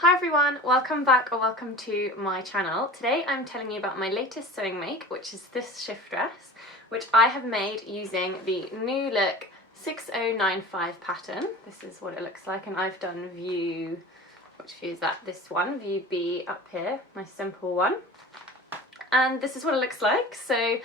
Hi everyone, welcome back or welcome to my channel. Today I'm telling you about my latest sewing make, which is this shift dress, which I have made using the New Look 6095 pattern. This is what it looks like, and I've done view, which view is that? This one, view B up here, my simple one. And this is what it looks like. So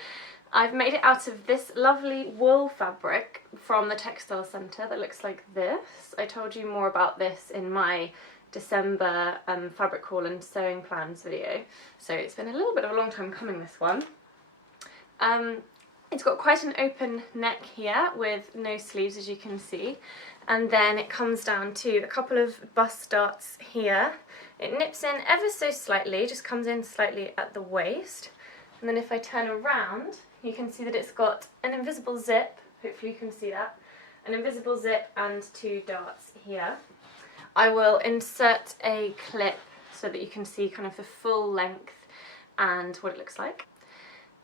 I've made it out of this lovely wool fabric from the Textile Centre that looks like this. I told you more about this in my December fabric haul and sewing plans video, so it's been a little bit of a long time coming, this one. It's got quite an open neck here with no sleeves, as you can see, and then it comes down to a couple of bust darts here. It nips in ever so slightly, just comes in slightly at the waist, and then if I turn around you can see that it's got an invisible zip, hopefully you can see that, an invisible zip and two darts here. I will insert a clip so that you can see kind of the full length and what it looks like.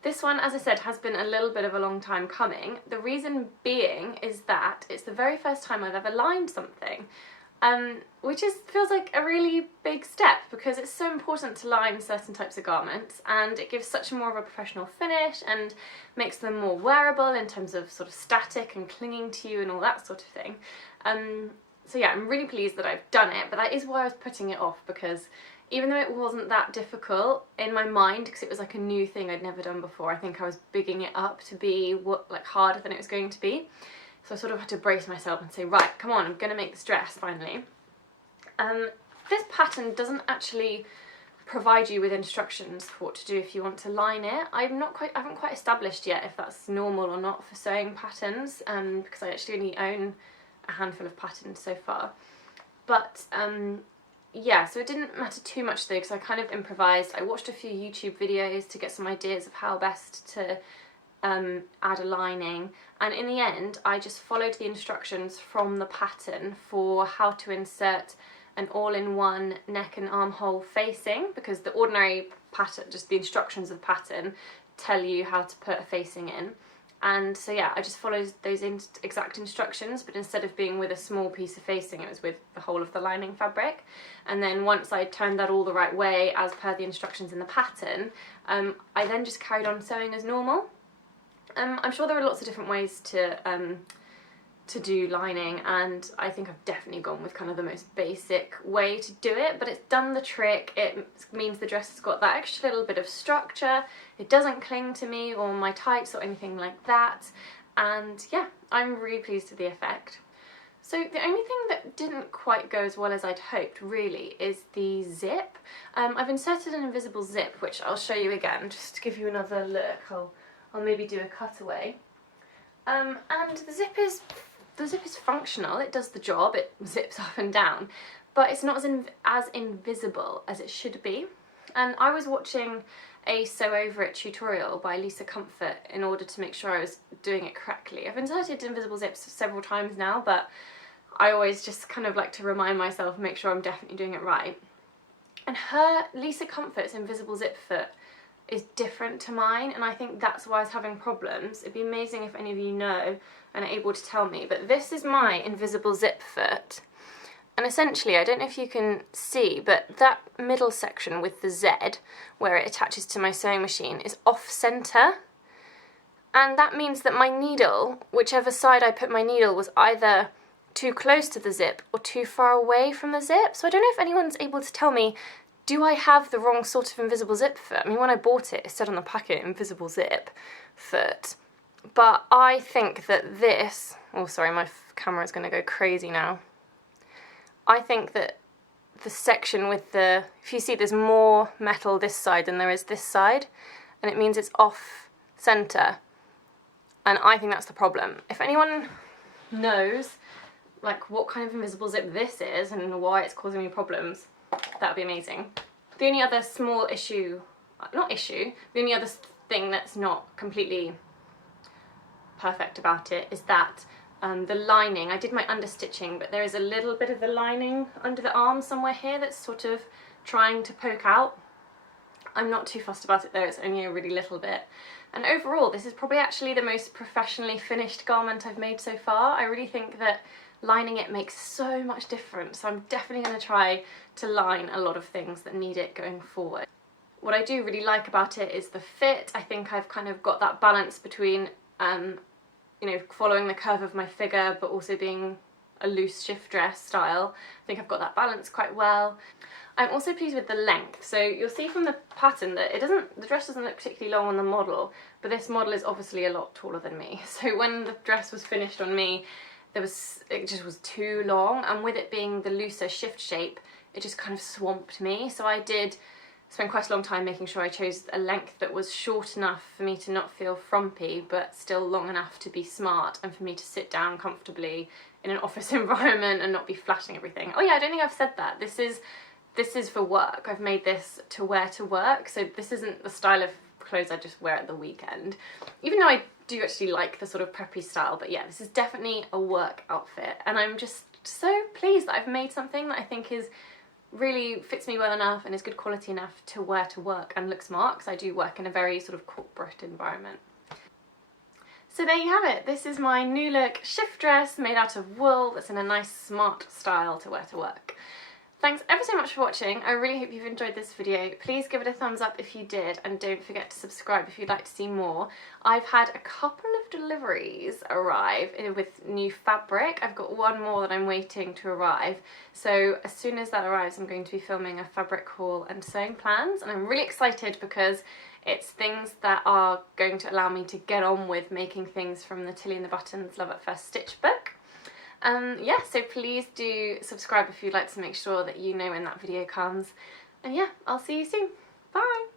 This one, as I said, has been a little bit of a long time coming. The reason being is that it's the very first time I've ever lined something, which feels like a really big step because it's so important to line certain types of garments, and it gives such more of a professional finish and makes them more wearable in terms of sort of static and clinging to you and all that sort of thing. So yeah, I'm really pleased that I've done it, but that is why I was putting it off, because even though it wasn't that difficult in my mind, because it was like a new thing I'd never done before, I think I was bigging it up to be harder than it was going to be. So I sort of had to brace myself and say, right, come on, I'm going to make this dress finally. This pattern doesn't actually provide you with instructions for what to do if you want to line it. I haven't quite established yet if that's normal or not for sewing patterns, because I actually only own a handful of patterns so far. But yeah, so it didn't matter too much though, because I kind of improvised. I watched a few YouTube videos to get some ideas of how best to add a lining, and in the end I just followed the instructions from the pattern for how to insert an all-in-one neck and armhole facing, because the ordinary pattern, just the instructions of the pattern, tell you how to put a facing in. And so yeah, I just followed those exact instructions, but instead of being with a small piece of facing, it was with the whole of the lining fabric. And then once I turned that all the right way as per the instructions in the pattern, I then just carried on sewing as normal. I'm sure there are lots of different ways to do lining, and I think I've definitely gone with kind of the most basic way to do it, but it's done the trick. It means the dress has got that extra little bit of structure, it doesn't cling to me or my tights or anything like that, and yeah, I'm really pleased with the effect. So the only thing that didn't quite go as well as I'd hoped really is the zip. I've inserted an invisible zip, which I'll show you again just to give you another look. I'll maybe do a cutaway. And the zip is functional, it does the job, it zips up and down, but it's not as invisible as it should be. And I was watching a sew over it tutorial by Lisa Comfort in order to make sure I was doing it correctly. I've inserted invisible zips several times now, but I always just kind of like to remind myself and make sure I'm definitely doing it right. And Lisa Comfort's invisible zip foot is different to mine, and I think that's why I was having problems. It'd be amazing if any of you know and are able to tell me, but this is my invisible zip foot, and essentially, I don't know if you can see, but that middle section with the Z where it attaches to my sewing machine is off centre, and that means that my needle, whichever side I put my needle, was either too close to the zip or too far away from the zip. So I don't know if anyone's able to tell me, do I have the wrong sort of invisible zip foot? I mean, when I bought it, it said on the packet, invisible zip foot. But I think that this, oh sorry, my camera is going to go crazy now. I think that the section with the, if you see there's more metal this side than there is this side, and it means it's off centre. And I think that's the problem. If anyone knows like what kind of invisible zip this is and why it's causing me problems, that would be amazing. The only other small issue, the only other thing that's not completely perfect about it is that the lining, I did my understitching, but there is a little bit of the lining under the arm somewhere here that's sort of trying to poke out. I'm not too fussed about it though, it's only a really little bit. And overall, this is probably actually the most professionally finished garment I've made so far. I really think that lining it makes so much difference. So I'm definitely going to try to line a lot of things that need it going forward. What I do really like about it is the fit. I think I've kind of got that balance between you know, following the curve of my figure but also being a loose shift dress style. I think I've got that balance quite well. I'm also pleased with the length. So you'll see from the pattern that the dress doesn't look particularly long on the model, but this model is obviously a lot taller than me. So when the dress was finished on me, it just was too long, and with it being the looser shift shape, it just kind of swamped me. So I did spend quite a long time making sure I chose a length that was short enough for me to not feel frumpy, but still long enough to be smart and for me to sit down comfortably in an office environment and not be flashing everything. Oh yeah, I don't think I've said that. This is for work. I've made this to wear to work, so this isn't the style of clothes I just wear at the weekend. Even though I do actually like the sort of preppy style, but yeah, this is definitely a work outfit, and I'm just so pleased that I've made something that I think really fits me well enough and is good quality enough to wear to work and look smart, because I do work in a very sort of corporate environment. So there you have it. This is my new look shift dress made out of wool that's in a nice smart style to wear to work. Thanks ever so much for watching. I really hope you've enjoyed this video. Please give it a thumbs up if you did, and don't forget to subscribe if you'd like to see more. I've had a couple of deliveries arrive with new fabric. I've got one more that I'm waiting to arrive. So as soon as that arrives, I'm going to be filming a fabric haul and sewing plans, and I'm really excited because it's things that are going to allow me to get on with making things from the Tilly and the Buttons Love at First Stitch book. Yeah, so please do subscribe if you'd like to make sure that you know when that video comes. And yeah, I'll see you soon. Bye!